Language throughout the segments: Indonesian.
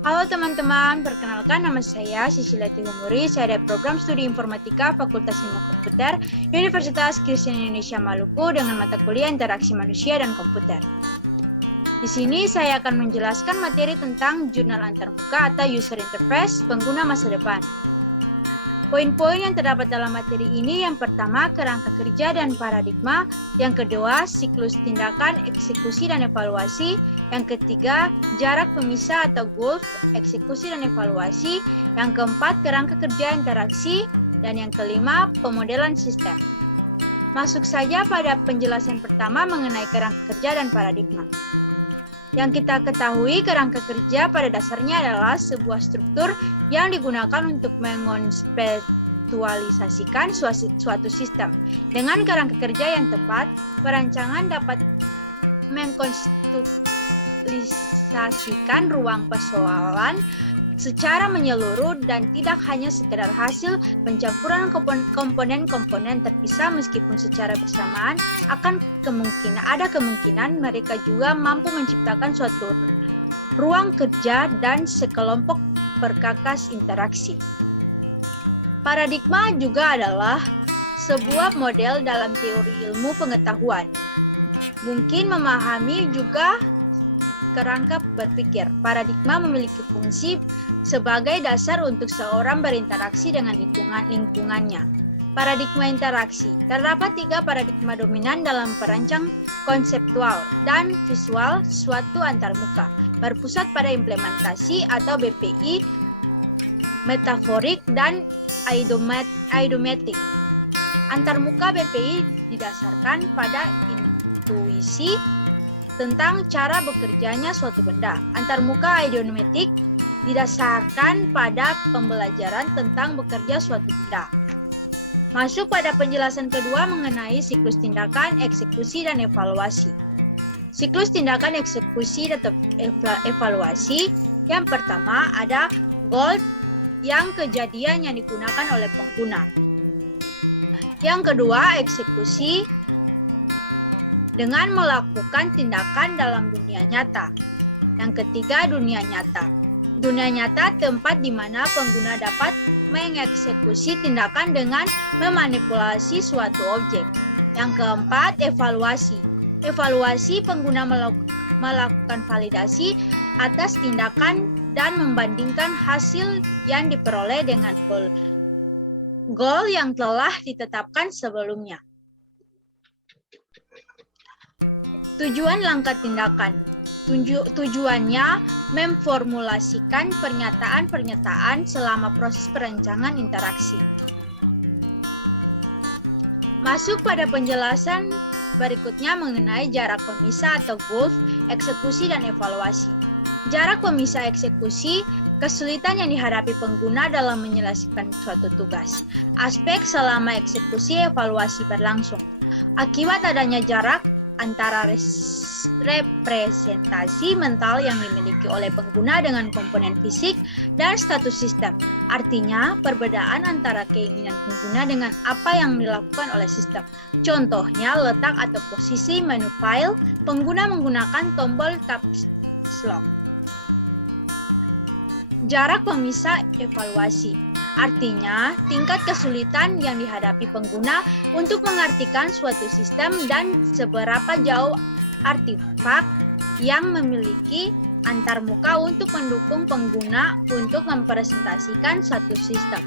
Halo teman-teman, perkenalkan nama saya Sisilia Tingumuri. Saya dari Program Studi Informatika Fakultas Ilmu Komputer Universitas Kristen Indonesia Maluku dengan mata kuliah Interaksi Manusia dan Komputer. Di sini saya akan menjelaskan materi tentang jurnal antarmuka atau user interface pengguna masa depan. Poin-poin yang terdapat dalam materi ini yang pertama, kerangka kerja dan paradigma, yang kedua, siklus tindakan, eksekusi dan evaluasi, yang ketiga, jarak pemisah atau goals, eksekusi dan evaluasi, yang keempat, kerangka kerja interaksi, dan yang kelima, pemodelan sistem. Masuk saja pada penjelasan pertama mengenai kerangka kerja dan paradigma. Yang kita ketahui, kerangka kerja pada dasarnya adalah sebuah struktur yang digunakan untuk mengkonspektualisasikan suatu sistem. Dengan kerangka kerja yang tepat, perancangan dapat mengkonstruktualisasikan ruang persoalan secara menyeluruh dan tidak hanya sekedar hasil pencampuran komponen-komponen terpisah, meskipun secara bersamaan ada kemungkinan mereka juga mampu menciptakan suatu ruang kerja dan sekelompok perkakas interaksi. Paradigma juga adalah sebuah model dalam teori ilmu pengetahuan. Mungkin memahami juga kerangka berpikir. Paradigma memiliki fungsi sebagai dasar untuk seorang berinteraksi dengan lingkungannya. Paradigma interaksi. Terdapat 3 paradigma dominan dalam perancang konseptual dan visual suatu antarmuka. Berpusat pada implementasi atau BPI, metaforik, dan eidomatik. Antarmuka BPI didasarkan pada intuisi tentang cara bekerjanya suatu benda. Antarmuka eidomatik didasarkan pada pembelajaran tentang bekerja suatu benda. Masuk pada penjelasan kedua mengenai siklus tindakan, eksekusi, dan evaluasi. Siklus tindakan, eksekusi, dan evaluasi. Yang pertama ada goal, yang kejadian yang digunakan oleh pengguna. Yang kedua, eksekusi, dengan melakukan tindakan dalam dunia nyata. Yang ketiga, dunia nyata. Dunia nyata tempat di mana pengguna dapat mengeksekusi tindakan dengan memanipulasi suatu objek. Yang keempat, evaluasi. Evaluasi, pengguna melakukan validasi atas tindakan dan membandingkan hasil yang diperoleh dengan goal yang telah ditetapkan sebelumnya. Tujuan langkah tindakan. Tujuannya memformulasikan pernyataan-pernyataan selama proses perancangan interaksi. Masuk pada penjelasan berikutnya mengenai jarak pemisah atau goals, eksekusi, dan evaluasi. Jarak pemisah eksekusi, kesulitan yang dihadapi pengguna dalam menyelesaikan suatu tugas. Aspek selama eksekusi evaluasi berlangsung. Akibat adanya jarak antara representasi mental yang dimiliki oleh pengguna dengan komponen fisik dan status sistem. Artinya, perbedaan antara keinginan pengguna dengan apa yang dilakukan oleh sistem. Contohnya, letak atau posisi menu file, pengguna menggunakan tombol caps lock. Jarak pemisah evaluasi. Artinya, tingkat kesulitan yang dihadapi pengguna untuk mengartikan suatu sistem dan seberapa jauh artefak yang memiliki antarmuka untuk mendukung pengguna untuk mempresentasikan satu sistem.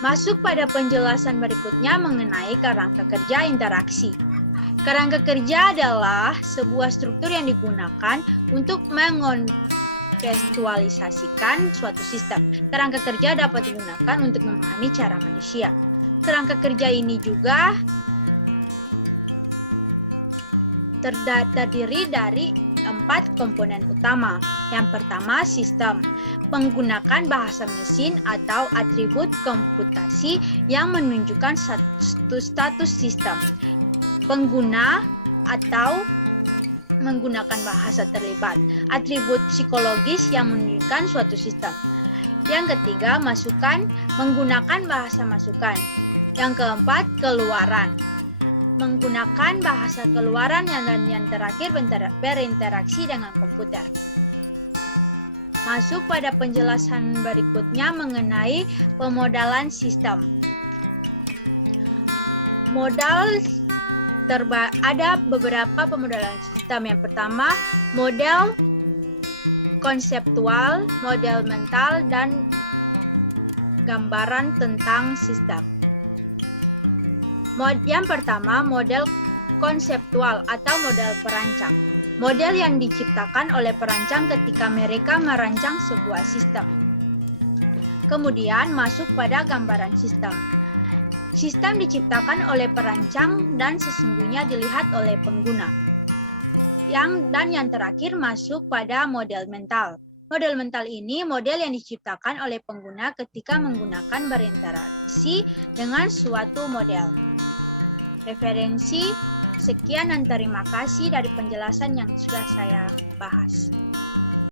Masuk pada penjelasan berikutnya mengenai kerangka kerja interaksi. Kerangka kerja adalah sebuah struktur yang digunakan untuk mengkontekstualisasikan suatu sistem. Kerangka kerja dapat digunakan untuk memahami cara manusia. Kerangka kerja ini juga terdiri dari 4 komponen utama. Yang pertama, sistem. Menggunakan bahasa mesin atau atribut komputasi yang menunjukkan status sistem. Pengguna atau menggunakan bahasa terlibat. Atribut psikologis yang menunjukkan suatu sistem. Yang ketiga, masukan. Menggunakan bahasa masukan. Yang keempat, keluaran. menggunakan bahasa keluaran, dan yang terakhir berinteraksi dengan komputer. Masuk pada penjelasan berikutnya mengenai pemodalan sistem. Ada beberapa pemodalan sistem. Yang pertama, model konseptual, model mental, dan gambaran tentang sistem. Yang pertama, model konseptual atau model perancang. Model yang diciptakan oleh perancang ketika mereka merancang sebuah sistem. Kemudian masuk pada gambaran sistem. Sistem diciptakan oleh perancang dan sesungguhnya dilihat oleh pengguna. Dan yang terakhir masuk pada model mental. Model mental ini model yang diciptakan oleh pengguna ketika menggunakan berinteraksi dengan suatu model. Referensi, sekian dan terima kasih dari penjelasan yang sudah saya bahas.